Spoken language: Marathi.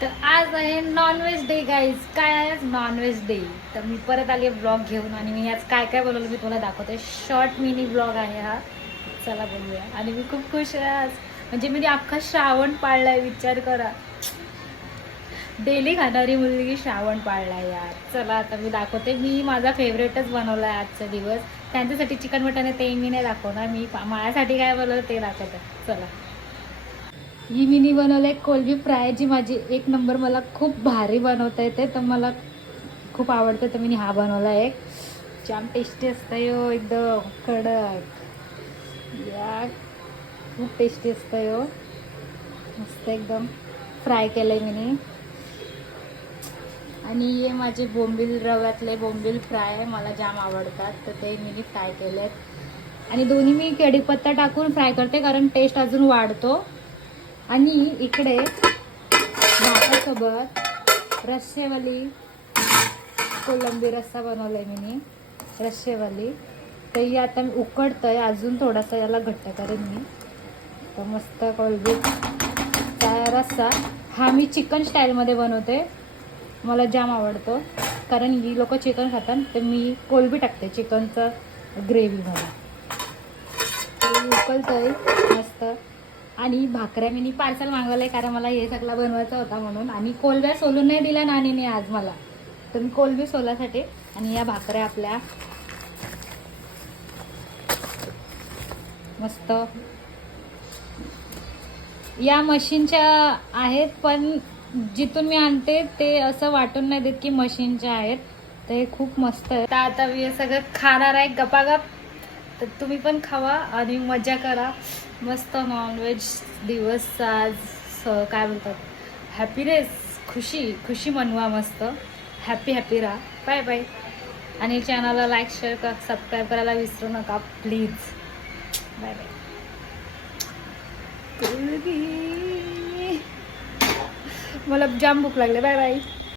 तर आज आहे नॉनव्हेज डे गाईज. काय आहे नॉनव्हेज डे. तर मी परत आली ब्लॉग घेऊन आणि मी आज काय काय बोलवलं मी तुम्हाला दाखवते. शॉर्ट मिनी ब्लॉग आहे हा. चला बोलूया. आणि मी खूप खुश आहे आज. म्हणजे मी अख्खा श्रावण पाळलाय, विचार करा. डेली खाणारी मुलगी श्रावण पाळलाय यार. चला आता मी दाखवते. मी माझा फेवरेटच बनवलाय आजचा दिवस. त्यांच्यासाठी चिकन मटन आहे ते मी नाही दाखवणार. मी माझ्यासाठी काय बनवलं ते दाखवते. चला. ही मिनी बनवलं एक कोलबी फ्राय, जी माझी एक नंबर, मला खूप भारी बनवता येते. तर मला खूप आवडतं. तर मी हा बनवला एक. जाम टेस्टी असतं यो, एकदम कडक या. खूप टेस्टी असतं यो, मस्त एकदम. फ्राय केलं आहे मी. आणि हे माझे बोंबील, रव्यातले बोंबील फ्राय मला जाम आवडतात. तर ते मी फ्राय केले आहेत. आणि दोन्ही मी कढीपत्ता टाकून फ्राय करते, कारण टेस्ट अजून वाढतो. आणि इकडे भातासोबत रस्सेवाली कोलंबी रस्सा बनवला आहे मी, रस्सेवाली. तर ही आता मी उकडतंय, अजून थोडासा याला घट्ट करेन मी. तर मस्त कोलंबीचा रस्सा हा मी चिकन स्टाईलमध्ये बनवते. मला जाम आवडतो, कारण ही लोक चिकन खातात. तर मी कोलंबी टाकते चिकनचं ग्रेव्हीमध्ये. उकळतंय मस्त. आणि भाकऱ्या मी पार्सल मागवलं आहे, कारण मला हे सगळं बनवायचं होता म्हणून. आणि कोलब्या सोलून नाही दिल्या नानीने आज मला, तर मी कोलबी सोलासाठी. आणि या भाकऱ्या आपल्या मस्त या मशीनच्या आहेत, पण जिथून मी आणते ते असं वाटून नाही देत की मशीनच्या आहेत. तर हे खूप मस्त आहे. तर आता मी हे सगळं खाणार आहे गपागप. तर तुम्ही पण खावा आणि मजा करा. मस्त नॉनव्हेज दिवस आज. काय बोलतात, हॅपीनेस, खुशी खुशी मनवा. मस्त हॅपी हॅपी राहा. Bye bye. आणि चॅनलला लाईक शेअर सबस्क्राईब करायला विसरू नका प्लीज. Bye bye. मला जाम भूक लागले. Bye bye.